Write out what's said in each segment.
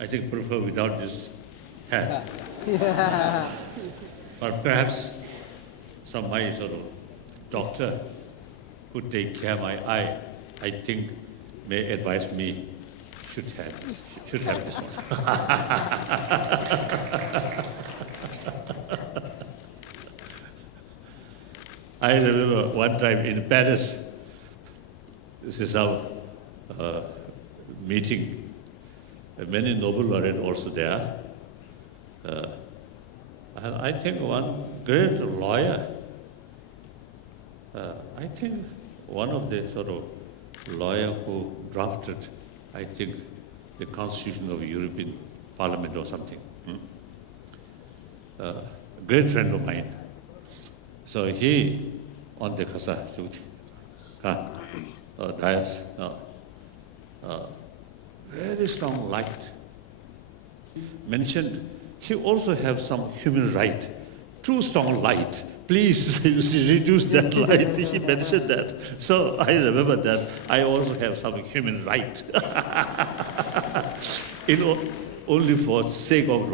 I think prefer without this hat. Or perhaps some my sort of doctor who take care of my eye, I think may advise me should have this one. I remember one time in Paris, this is our meeting. Many Nobel laureates also there. And I think one great lawyer, I think one of the sort of lawyer who drafted, I think, the Constitution of European Parliament or something. A great friend of mine. So he, on the dais, very strong light, mentioned he also have some human right, too strong light. Please reduce that light. He mentioned that. So I remember that I also have some human right. Only for sake of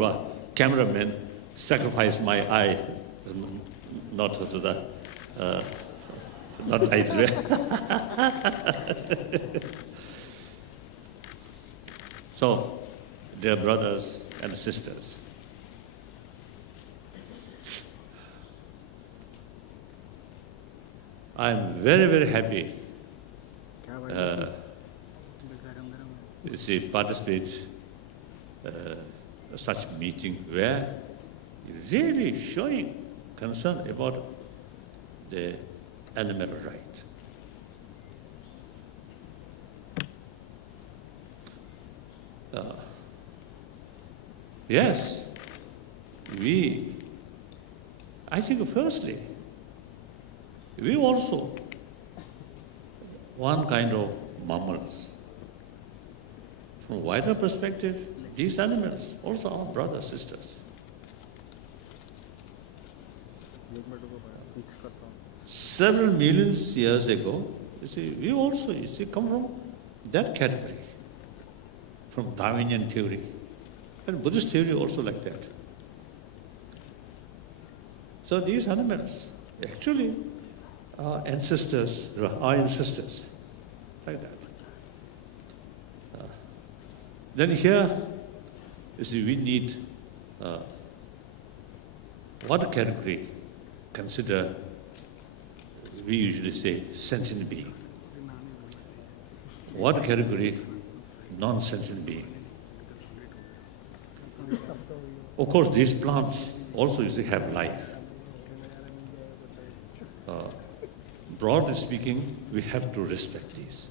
cameraman, sacrifice my eye, not to the, not right way. So, dear brothers and sisters, I'm very, very happy you see, participate such meeting where you're really showing concern about the animal right. Yes, I think firstly, we also one kind of mammals. From a wider perspective, these animals also are brothers, sisters. Several millions years ago, you see, we also, come from that category, from Darwinian theory. And Buddhist theory also like that. So these animals actually are ancestors, like that. Then here, you see, we need what category consider, we usually say, sentient being. What category non-sentient being? Of course, these plants also usually have life. Broadly speaking, we have to respect these.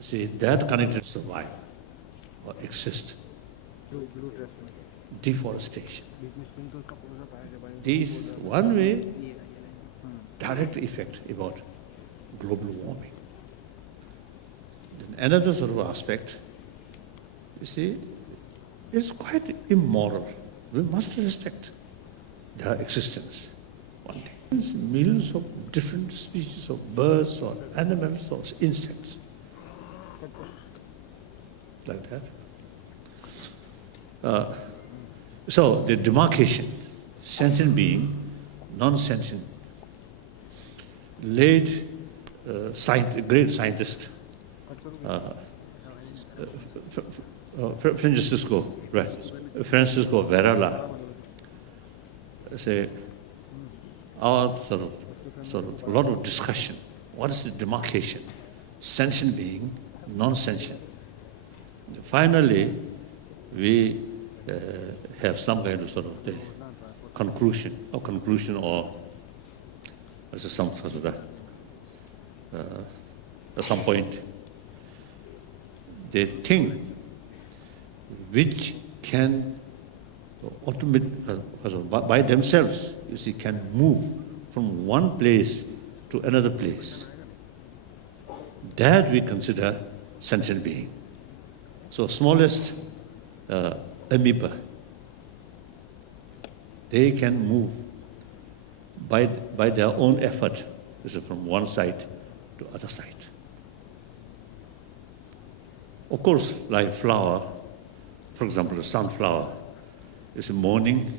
See, that connected survive or exist. Deforestation. These one way direct effect about global warming. Then another sort of aspect, you see, is quite immoral. We must respect their existence. One thing. Millions of different species of birds or animals or insects. Like that. So the demarcation, sentient being, non-sentient, late great scientist, Francisco Varela, say, our sort of a lot of discussion. What is the demarcation? Sentient being, non-sentient. Finally, we have some kind of sort of the conclusion or some sort of at some point, they think which can by themselves, you see, can move from one place to another place. That we consider sentient being. So smallest amoeba, they can move by their own effort, from one side to other side. Of course, like flower, for example, the sunflower, is morning,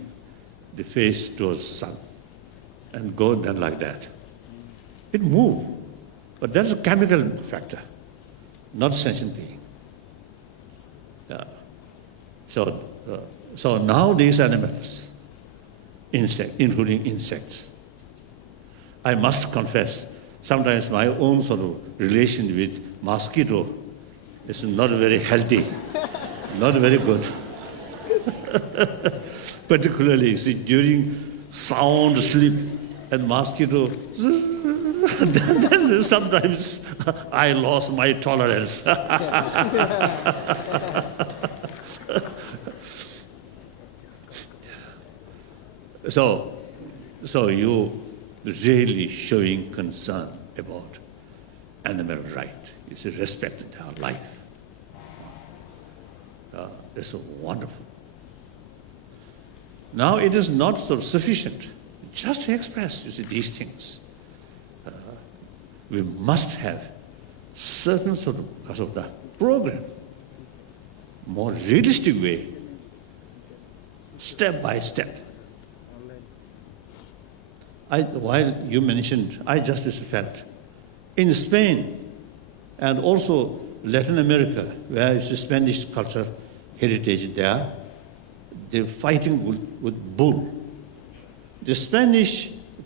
the face towards sun, and go then like that. It moves, but that's a chemical factor, not sentient being. So now these animals, including insects, I must confess, sometimes my own sort of relation with mosquito is not very healthy, not very good. Particularly, you see, during sound sleep and mosquito, then sometimes I lost my tolerance. So you really showing concern about animal right. You see, respect their life. It's wonderful. Now it is not so sufficient just to express, you see, these things. We must have certain sort of the program, more realistic way, step by step. While you mentioned, I just felt, in Spain and also Latin America, where it's a Spanish culture heritage there, they're fighting with bull. The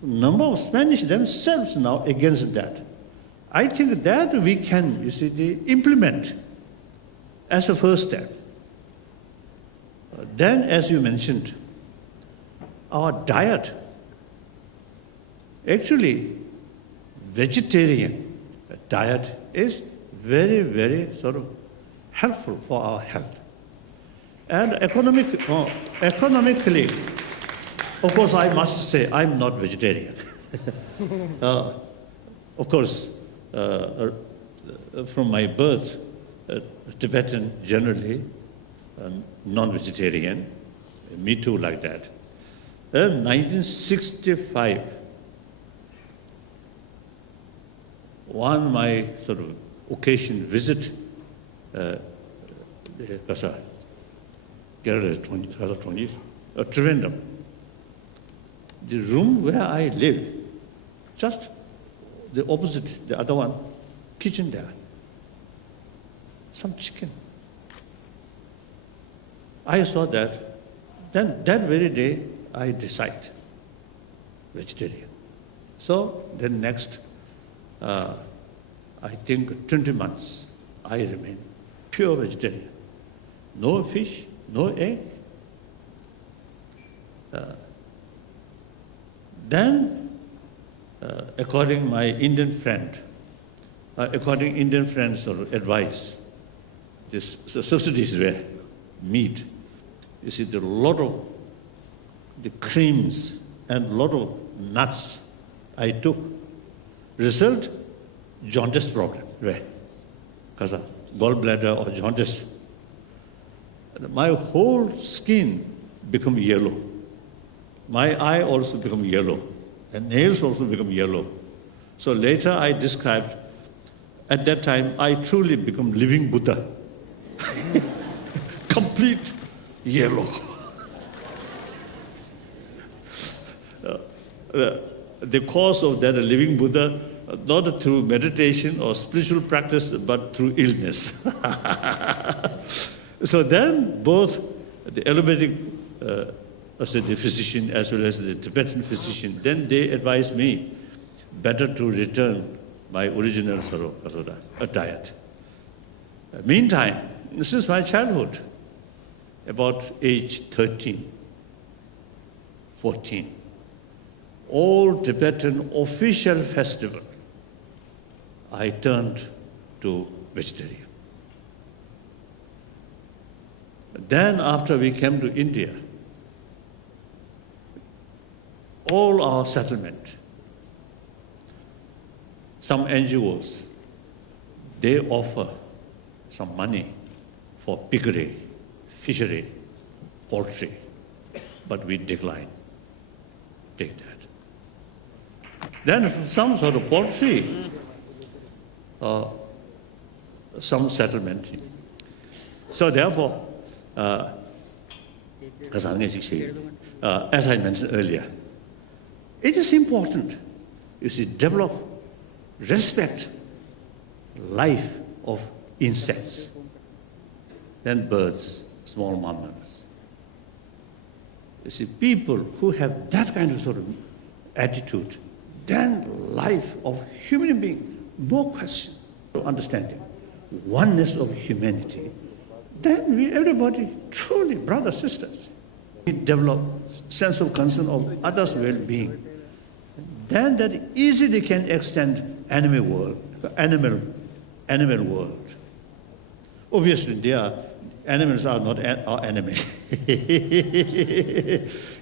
number of Spanish themselves now against that. I think that we can, you see, implement as a first step. Then, as you mentioned, our diet. Actually, vegetarian diet is very, very sort of helpful for our health. And economically, of course, I must say I'm not vegetarian. Of course, from my birth, Tibetan generally, non-vegetarian, me too like that. In 1965, one my sort of occasion visit Trivandrum. The room where I live, just the opposite, the other one, kitchen there, some chicken. I saw that, then that very day I decide vegetarian. So then next, I think 20 months, I remain pure vegetarian. No fish, no egg. Then, according my Indian friend, according Indian friends' advice, this subsidies were meat. You see, there are a lot of the creams and a lot of nuts I took. Result, jaundice problem, right? Because of gallbladder or jaundice. My whole skin become yellow. My eye also become yellow. And nails also become yellow. So later I described, at that time, I truly become living Buddha. Complete yellow. The cause of that living Buddha, not through meditation or spiritual practice, but through illness. So then both the allopathic the physician as well as the Tibetan physician, then they advised me better to return my original diet. Meantime, since my childhood, about age 13, 14, all Tibetan official festival, I turned to vegetarian. Then after we came to India, all our settlement, some NGOs, they offer some money for piggery, fishery, poultry, but we decline. Take that. Then some sort of poultry, some settlement, So therefore, as I mentioned earlier, it is important, you see, develop, respect life of insects, then birds, small mammals. You see, people who have that kind of sort of attitude, then life of human being, no question, understanding, oneness of humanity, then we everybody truly brothers, sisters. We develop sense of concern of others' well-being. Then that easily can extend animal world. Obviously, animals are not our enemy.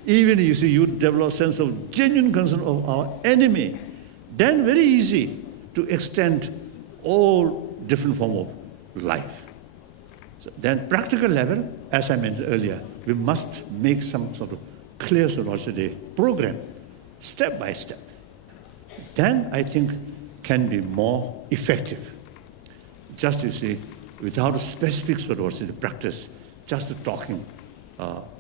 Even you see, you develop sense of genuine concern of our enemy, then very easy to extend all different form of life. So then practical level, as I mentioned earlier, we must make some sort of clear sort of program, step by step. Then I think can be more effective. Just you see, without a specific sort of practice, just talking,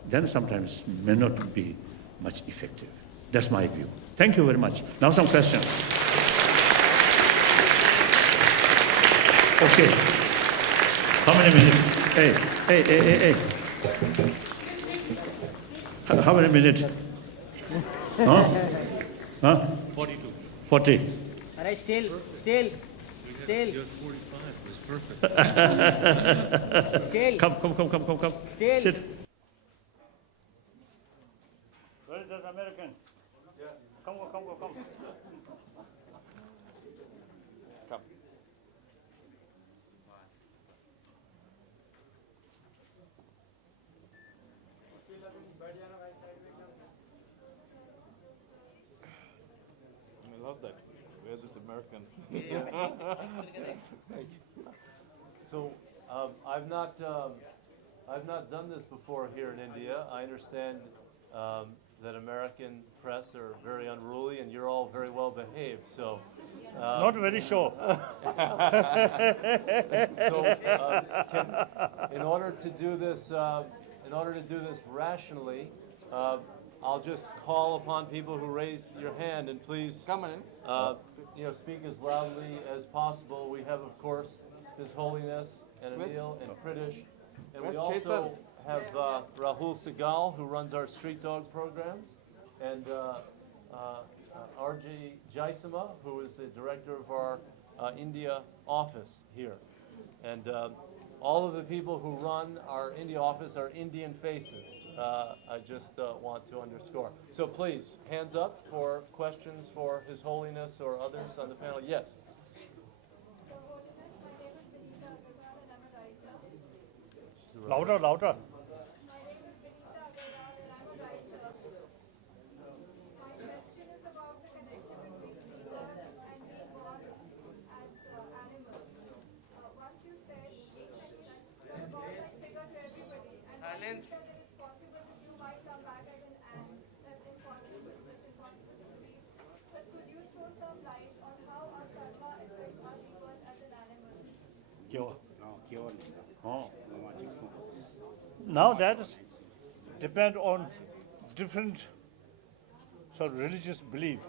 then sometimes may not be much effective. That's my view. Thank you very much. Now some questions. Okay. How many minutes? Hey. How many minutes? Huh? 42. 40. All right, still. You had 45. It was perfect. Still. Come. Still. Sit. Where is that American? Yes. Come. Come. I love that. We have this American. So I've not done this before here in India. I understand that American press are very unruly, and you're all very well behaved. So Not very sure. in order to do this rationally, I'll just call upon people who raise your hand, and please Come on in. speak as loudly as possible. We have, of course, His Holiness and Anil and Pritish, and we also have Rahul Segal, who runs our Street Dog programs, and R.J. Jaisama, who is the director of our India office here. And all of the people who run our India office are Indian faces. I just want to underscore. So please, hands up for questions for His Holiness or others on the panel. Yes. Louder. My name is Vinita Agarwal and I'm a writer. My question is about the connection between nature and being born as animals. Once you said that God has figure to everybody, and once you said that it's possible that you might come back as an ant, that's impossible to believe. But could you throw some light on how our karma affects our rebirth as an animal? Now that depend on different sort of religious belief.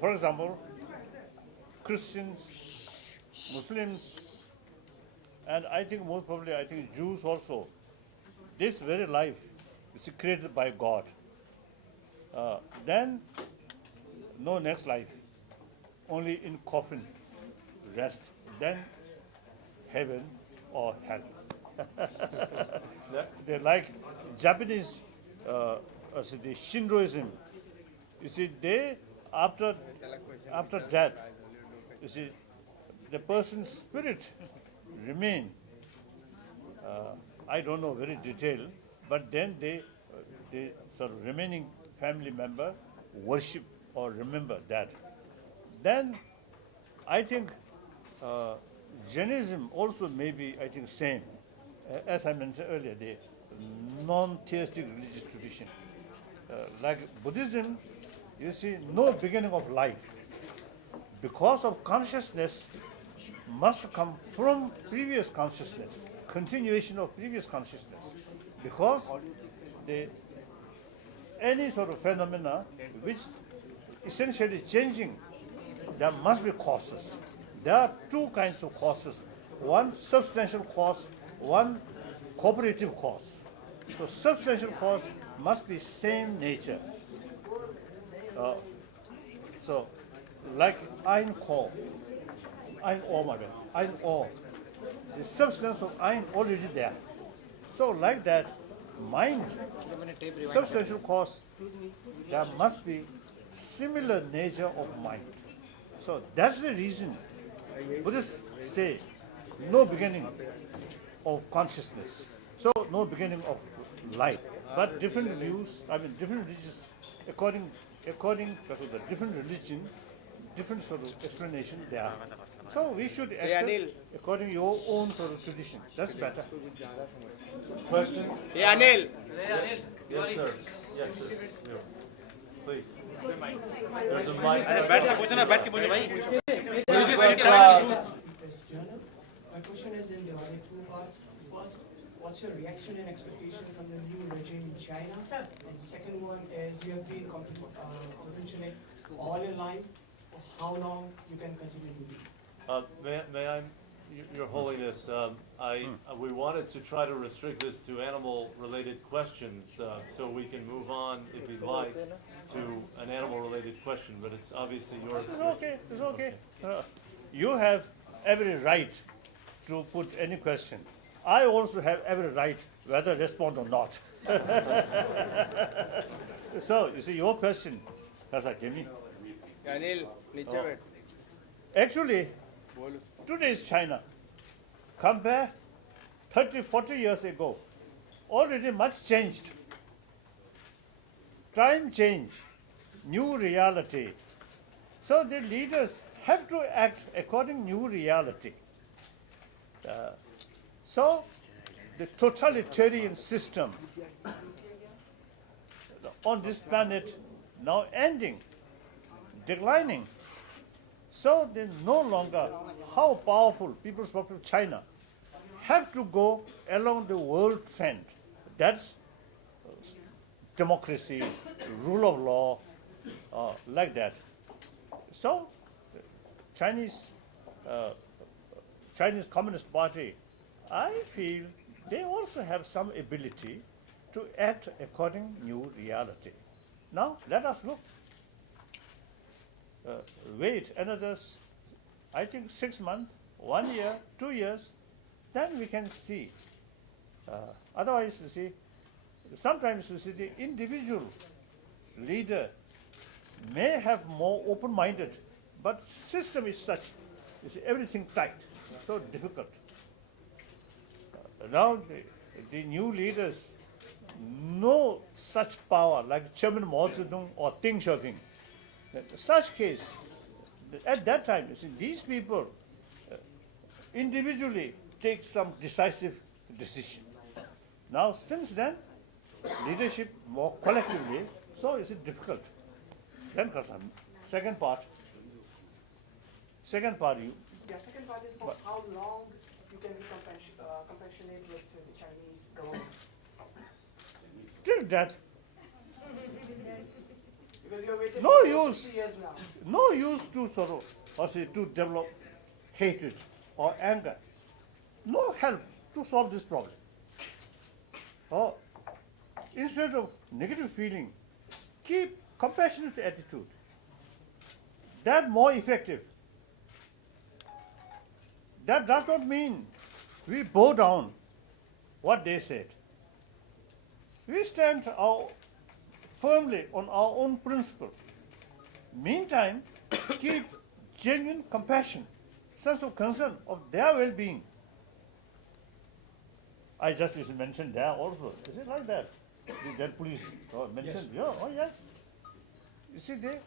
For example, Christians, Muslims, and I think most probably Jews also. This very life is created by God. Then no next life, only in coffin rest. Then heaven or hell. They like Japanese, the Shintoism. You see, they after death, you see, the person's spirit remain. I don't know very detail, but then they sort of remaining family member worship or remember that. Then I think Jainism also may be, I think, same. As I mentioned earlier, the non-theistic religious tradition. Like Buddhism, you see, no beginning of life. Because of consciousness, must come from previous consciousness, continuation of previous consciousness, because any sort of phenomena which essentially changing, there must be causes. There are two kinds of causes, one substantial cause, one cooperative cause. So substantial cause must be same nature. So like iron ore, iron ore, the substance of iron already there. So like that, mind, substantial cause, there must be similar nature of mind. So that's the reason Buddhists say no beginning of consciousness. So no beginning of life. But different views, different religions, according to the different religion, different sort of explanation there. So we should accept according to your own sort of tradition. That's better. Question? Hey, Anil. Yes, sir. Yes, sir. Yeah. Please. There's a mic. This journal. My question is in divided two parts. First, what's your reaction and expectation from the new regime in China? And second one is you have been conventionate all your life. For how long you can continue to be? May I, Your Holiness, we wanted to try to restrict this to animal-related questions, so we can move on, if you'd like, to an animal-related question, but it's obviously yours. It's okay, it's okay. You have every right to put any question. I also have every right whether respond or not. So, you see, your question, give me. Anil, नीचे बैठ. Actually, today is China. Compare 30, 40 years ago, already much changed. Time change, new reality. So the leaders have to act according new reality. So the totalitarian system on this planet now ending, declining. So they no longer, how powerful People's Republic of China have to go along the world trend. That's democracy, rule of law, like that. So Chinese Communist Party, I feel they also have some ability to act according to new reality. Now let us look. Wait another, I think 6 months, 1 year, 2 years, then we can see. Otherwise, you see, sometimes you see the individual leader may have more open-minded, but system is such, you see, everything tight, so difficult. Now the new leaders, no such power like Chairman Mao Zedong or Deng Xiaoping. Such case, at that time, you see, these people individually take some decisive decision. Now, since then, leadership more collectively, so it's difficult. Then, second part. Yeah, second part is for how long you can be compassionate with the Chinese government. Till that, Because you're waiting No for use. 3 years now. no use to to develop hatred or anger. No help to solve this problem. Oh, instead of negative feeling, keep compassionate attitude. That more effective. That does not mean we bow down what they said. We stand firmly on our own principle. Meantime, keep genuine compassion, sense of concern of their well-being. I just mentioned there also. Is it like that? Did that police mentioned? Yes. Yeah, oh yes. You see, the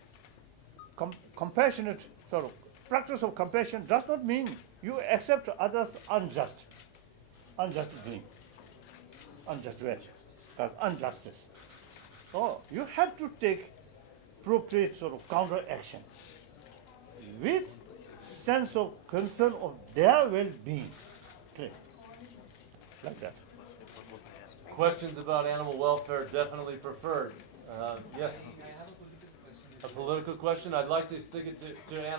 compassionate sort of practice of compassion does not mean you accept others unjust doing, unjust way, that's injustice. So you have to take appropriate sort of counter action with sense of concern of their well-being. Okay. Like that. Questions about animal welfare definitely preferred. Yes. A political question? I'd like to stick it to animal